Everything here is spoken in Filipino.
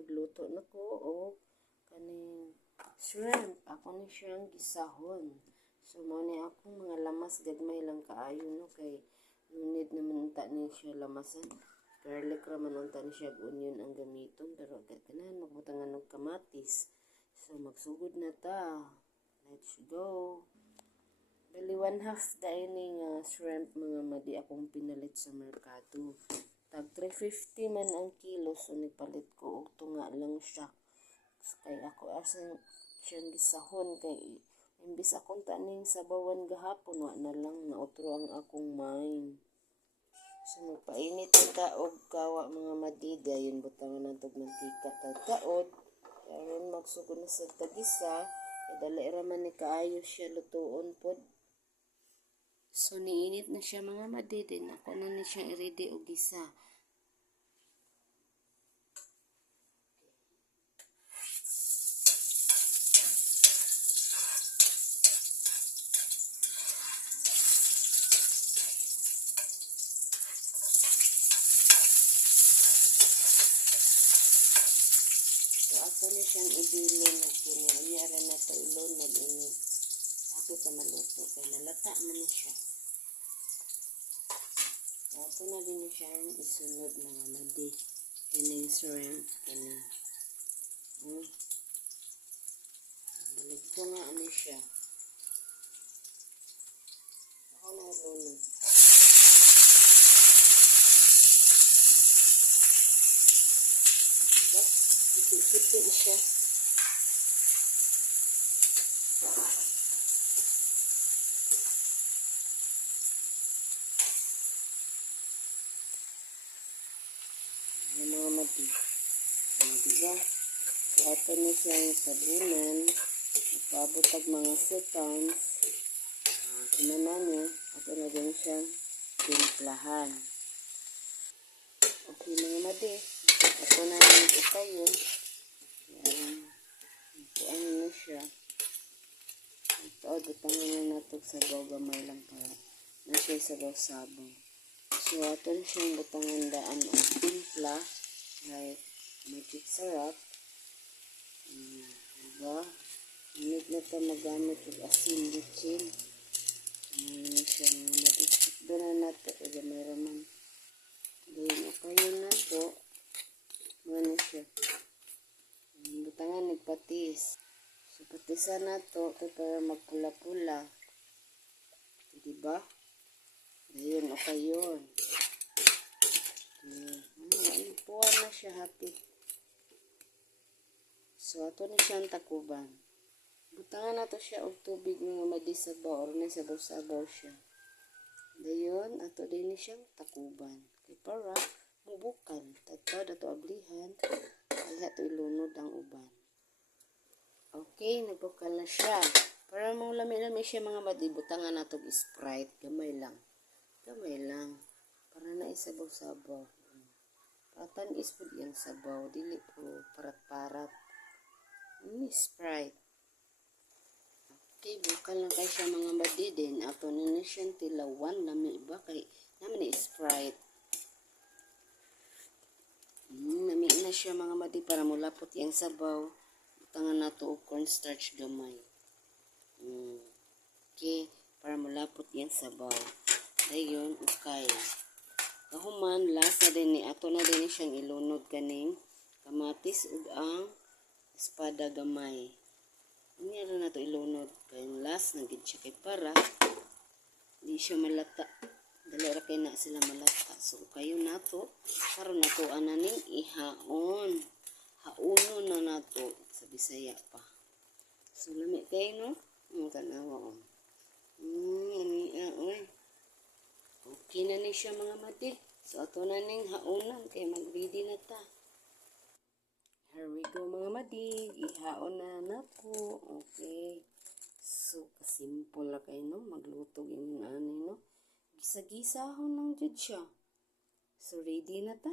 magluto na ko o kaning shrimp. Ako ni siyang gisahon. So, mo ni akong mga lamas gagmay lang kaayo no kay nunid naman unta ni siya lamasan. Garlic raman unta ni siya onion ang gamiton pero ganahan magbutangan og kamatis. So, magsugod na ta. Let's go. Bali 1/2 dining shrimp mga madi akong pinalit sa merkado. Tag 350 man ang kilo so nipalit ko og tunga lang siya. Kay ako asang siyang gisahon kay imbis akong taning sabawan gahapon wa na lang nautro ang akong mind. So magpainit ta og kawa mga madi dayon butangan natog mantika taod. Karon magsugod na sa tagisa kay dali ra man ni kaayo siya lutuon pod. So, niinit na siya mga madi din. Ako na ni siya i-ready o gisa. So, ako na siyang i-bilin na kinianyara na ito ilon mag-init. Tapos na maluto. Kaya nalata man na siya. Ako na din siyang isunod mga madi. Kining shrimp. Kining. Balik ko nga ano siya. Ako na ilunod. Kitik-kitik siya. Mga madi. Diba? So, ato na siyang sabunan. Napabutag mga seconds. Kumanan niya. Ato na din siyang timplahan. Okay mga madi. Ato na rin ito kayo. Yan. Ipuan na siya. Ito, butangan na natin sabaw gamay lang para na siya sabaw-sabaw. So, ato na siyang butangan daan o timpla. Like, magic syrup. Diba? Init na ito magamit yung asin litsin. Ano siya mga madisip. Doon na natin. Kaya may raman. Doon o kayo na ito. Ano siya. Butangan nagpatis. So, patisan na ito. Ito para magpula-pula. Diba? Doon o kayo. Puwan na siya hapit. So, ato na siyang takuban. Butangan na to siya og tubig mga madisabaw or may sabaw-sabaw siya. Dayon, ato din siyang takuban. Kaya para, mubukan. Tatawad ato ablihan. Kaya ato ilunod ang uban. Okay, nabukal na siya. Para mga lami-lami siya mga madi, butangan na to Sprite. Gamay lang. Gamay lang. Para na isabaw-sabaw. Patan is po yung sabaw. Dili po parat-parat. Sprite. Okay, bukal na kayo siya mga madi din. Ato na siyang tilawan. Lami ba? Kay naman ni Sprite. Nami na siya mga madi para mulapot yung sabaw. Butangan na to o cornstarch gamay. Okay, para mulapot yung sabaw. Dayon, okay. Kahuman, lasa din ni ato na din siyang ilunod kaning kamatis ug ang espada gamay. Ini na nato ilunod kay last nagid siya kay para di siya malata. Dali ra kay na sila malata. So kayo nato karon nato ananing ihaon. Haunon na nato sa Bisaya pa. So lami kay no? Tanawa. Oy. Okay na ni siya mga madi. So, ato na ning haunan kay mag-ready na ta. Here we go mga madi. Ihaon na nako. Okay. So, kasimple la kayo no. Magluto yung ano no. Gisa-gisahon lang dyan siya. So, ready na ta.